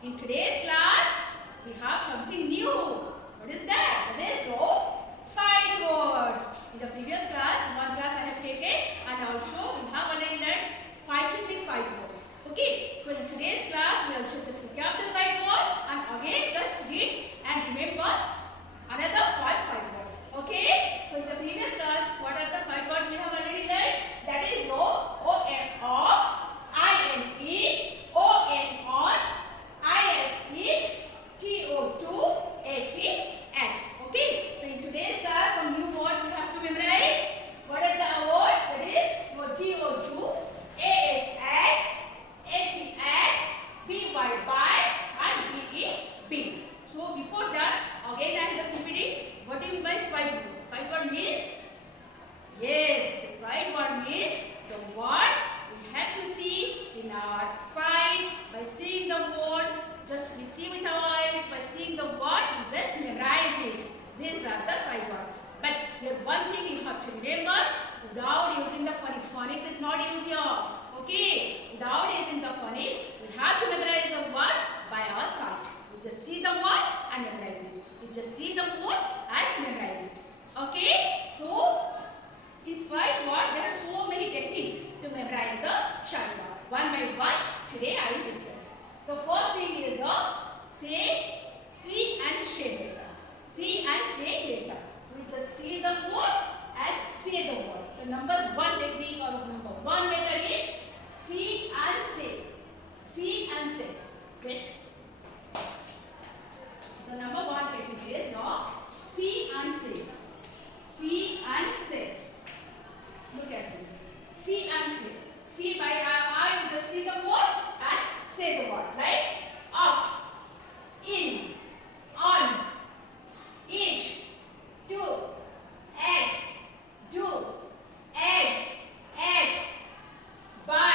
In today's class, we have something new. What is that? That is the sight words. In the previous class, one class I have taken, and also we have already learned 5 to 6 sight words. Okay. So in today's class, we also just recap the sight word and again just read and remember another 5 sight words. Okay. So in the previous class, what are the sight words we have already learned? That is no, o, f, off, I, n, e, o, n, on, I, s, each, t, o, to, a, t, at. Okay. So in today's class, some new words we have to memorize. What are the words? That is o, t, o, to, a, s, at, a, t, at, b, y, by, and b is big. So before that, again I am just repeating. What is my sight word? Sight word means, yes, the sight word means the word we have to see in our sight. By seeing the word, just we see with our eyes. By seeing the word, we just memorize it. These are the sight word. But here one thing you have to remember, without using the phonics. Phonics is not used here. Okay? Without using the phonics, we have to memorize the word by our sight. We just see the word and memorize it. We just see the word and memorize it. Okay? So, in sight word, there are so many techniques to memorize the sight word. One by one, today I will discuss. The first thing is the say, see and say later. See and say later. We just see the word and say the word. The number one technique or number one method is see and say. See and say. Wait. The number one technique is the see and say. See and say. Look at this. See and say. See by our eye, you just see the word and say the word. Like off, in, on, each, to, at, do, at, by,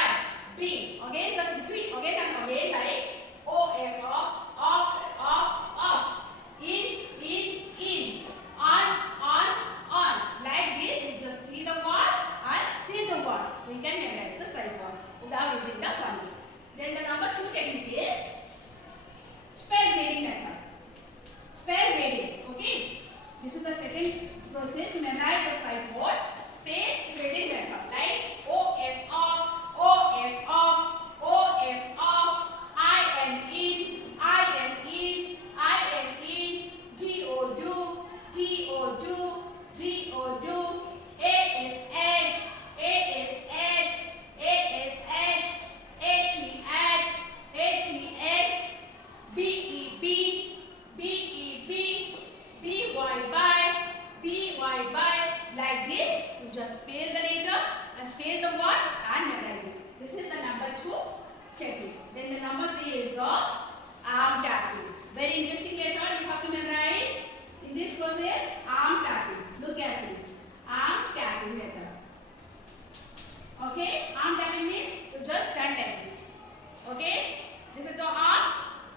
be. Again, just repeat again and again like o, f, off, in, on. Like this, you just see the word and say the word. We can memorize the sight word without using the phonics. Then the number 2 technique is spell reading method. Spell reading. Okay. This is the second process to memorize the sight word. Spell reading method. Like o, f, off, I am in, d, o, do, a is at, b, e, b, y, by. Like this, you just spell the letter and spell the word and memorize it. This is the number 2 technique. Then the number 3 is the arm tapping. Very interesting method you have to memorize. In this process, arm tapping. Look at it. Arm tapping method. Okay? Arm tapping means you just stand like this. Okay? This is the arm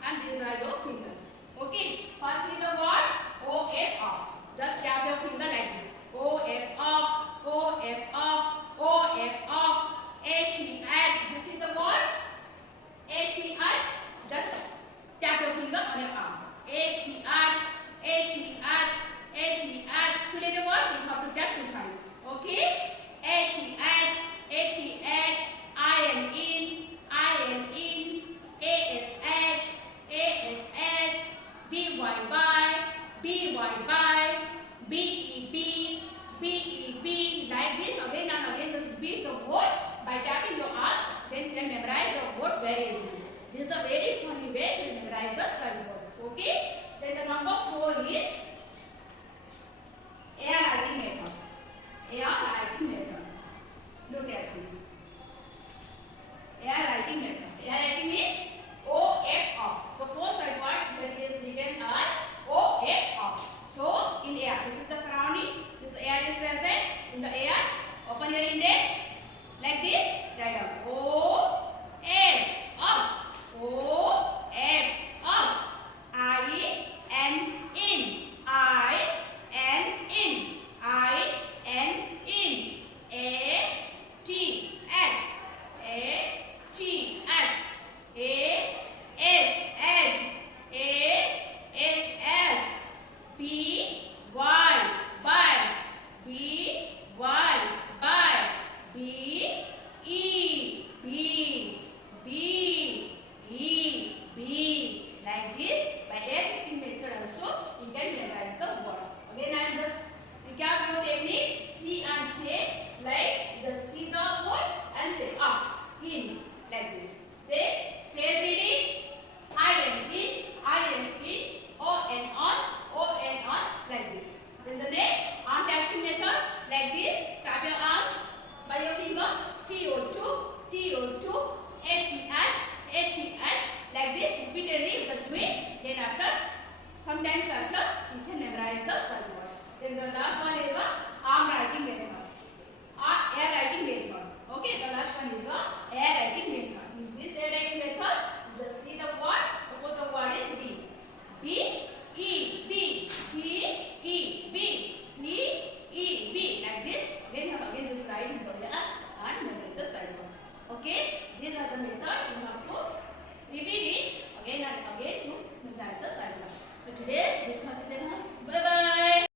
and these are your fingers. Okay? First is the words O, F, off. Just tap your finger like this. O, F, off. A, T, at. This is the word. A, T, at. Just tap your finger on your arm. A, T, at. To let the word, you have to tap 2 times. Okay? A, T, at. I am in. A, S, at. B, Y, by. B, E, B. Like this again and again. Just repeat the word by tapping your arms. Then you can memorize the word very easily. This is a very funny way to memorize the sight words. Okay? Then the number 4 is air after sometimes after you can memorize the 5 words. Then the last one is arm writing.